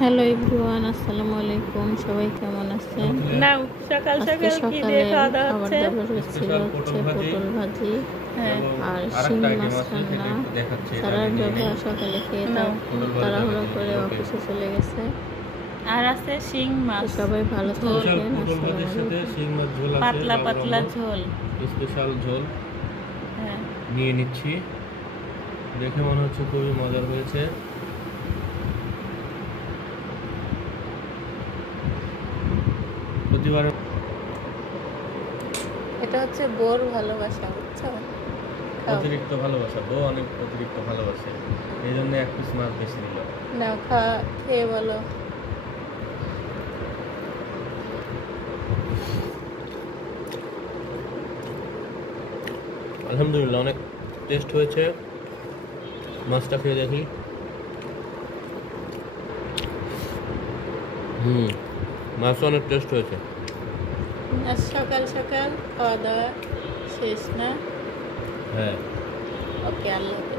Hello everyone, আসসালামু আলাইকুম। সবাই কেমন আছেন? নাও সকাল আজকে সকাল কি দিয়ে সকালে খাওয়া দাওয়া খাবার হচ্ছে? দাবার ছিল হচ্ছে পটল ভাজি হ্যাঁ আর শিং মাছ রান্না। সারা বাবা সকালে খেয়ে তাড়াহুড়ো করে অফিসে চলে গেছে। আর আছে শিং মাছ, সবাই ভালো থাকবেন। পটল ভাজির সাথে শিং মাছ ঝোল আছে, পাতলা পাতলা ঝোল, স্পেশাল ঝোল হ্যাঁ নিয়ে নিচ্ছি। দেখে মনে হচ্ছে খুবই মজার হয়েছে। প্রতিবার এটা হচ্ছে বোর ভালোবাসা, বুঝছো? অতিরিক্ত ভালোবাসা, বউ অনেক অতিরিক্ত ভালোবাসে, এই জন্য এক পিস মাছ বেশি নিল। না খেয়ে বলো। আলহামদুলিল্লাহ, অনেক টেস্ট হয়েছে। মাছটা খেয়ে দেখি। মাছটা অনেক টেস্ট হয়েছে। আজ সকাল সকাল খাওয়া দাওয়া শেষ না? হ্যাঁ। ওকে, আল্লাহ হাফেজ।